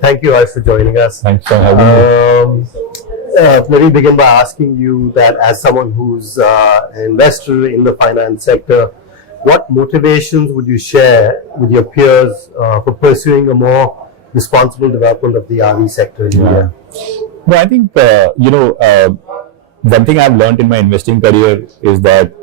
Thank you, Harsh, for joining us. Thanks for having me. Let me begin by asking you that as someone who's an investor in the finance sector, what motivations would you share with your peers for pursuing a more responsible development of the RE sector in India? Well, I think, one thing I've learned in my investing career is that,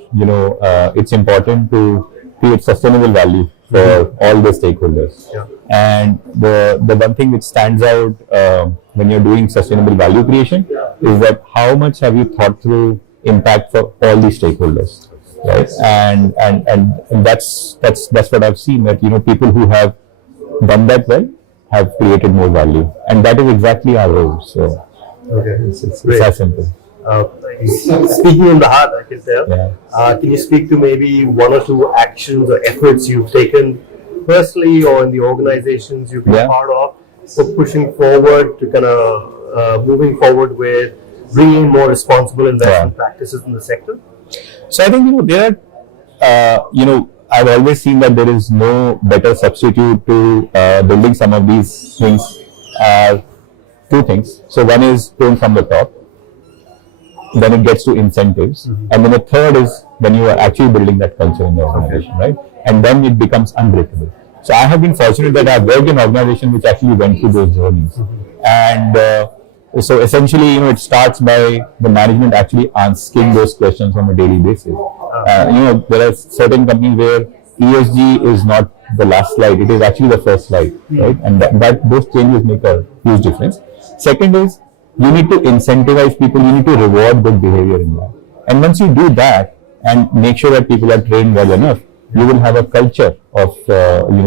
it's important to create sustainable value for all the stakeholders. Yeah. And the one thing which stands out when you're doing sustainable value creation is that how much have you thought through impact for all the stakeholders, right? And that's what I've seen, that people who have done that well have created more value, and that is exactly our role. So it's that simple. Speaking in the heart, I can tell. Yeah. Can you speak to maybe one or two actions or efforts you've taken personally or in the organizations you've been part of for pushing forward to kind of moving forward with bringing more responsible investment practices in the sector? So I think there are I've always seen that there is no better substitute to building some of these things. Two things. So one is going from the top. Then it gets to incentives, and then the third is when you are actually building that culture in the organization, right? And then it becomes unbreakable. So I have been fortunate that I've worked in an organization which actually went through those journeys, and so essentially, it starts by the management actually asking those questions on a daily basis. There are certain companies where ESG is not the last slide; it is actually the first slide, right? And that those changes make a huge difference. Second is, you need to incentivize people, you need to reward good behavior in that. And once you do that and make sure that people are trained well enough, you will have a culture of,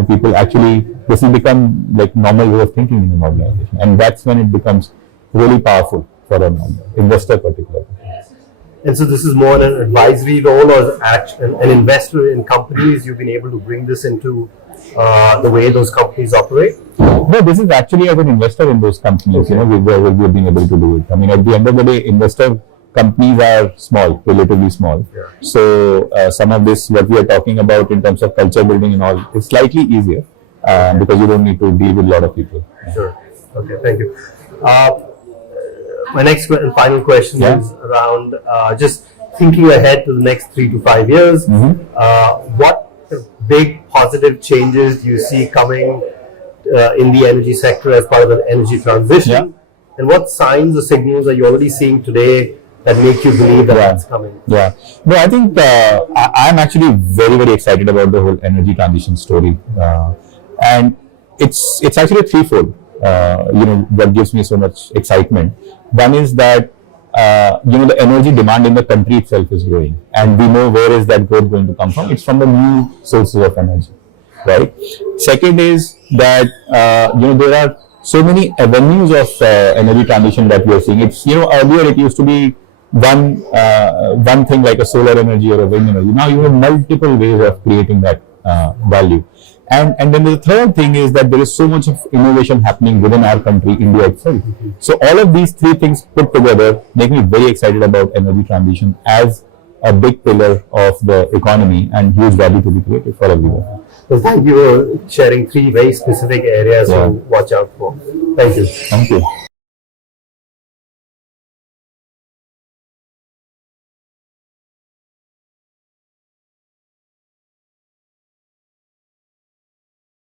people actually, this will become like normal way of thinking in an organization. And that's when it becomes really powerful for an investor particularly. And so this is more an advisory role or an investor in companies, you've been able to bring this into the way those companies operate? No, this is actually as an investor in those companies, we've been able to do it. I mean, at the end of the day, investor companies are small, relatively small. Yeah. So some of this, what we are talking about in terms of culture building and all, is slightly easier because you don't need to deal with a lot of people. Sure. Okay, thank you. My next and final question is around just thinking ahead to the next 3 to 5 years. What big positive changes do you see coming in the energy sector as part of the energy transition? And what signs or signals are you already seeing today that make you believe that that's coming? No, I think I'm actually very, very excited about the whole energy transition story. And it's actually threefold, what gives me so much excitement. One is that, the energy demand in the country itself is growing. And we know where is that growth going to come from. It's from the new sources of energy, right? Second is that, there are so many avenues of energy transition that we are seeing. It's, earlier it used to be one thing like a solar energy or a wind energy. Now you have multiple ways of creating that value. And then the third thing is that there is so much of innovation happening within our country, India itself. So all of these three things put together make me very excited about energy transition as a big pillar of the economy and huge value to be created for everyone. Well, thank you for sharing three very specific areas to watch out for. Thank you. Thank you.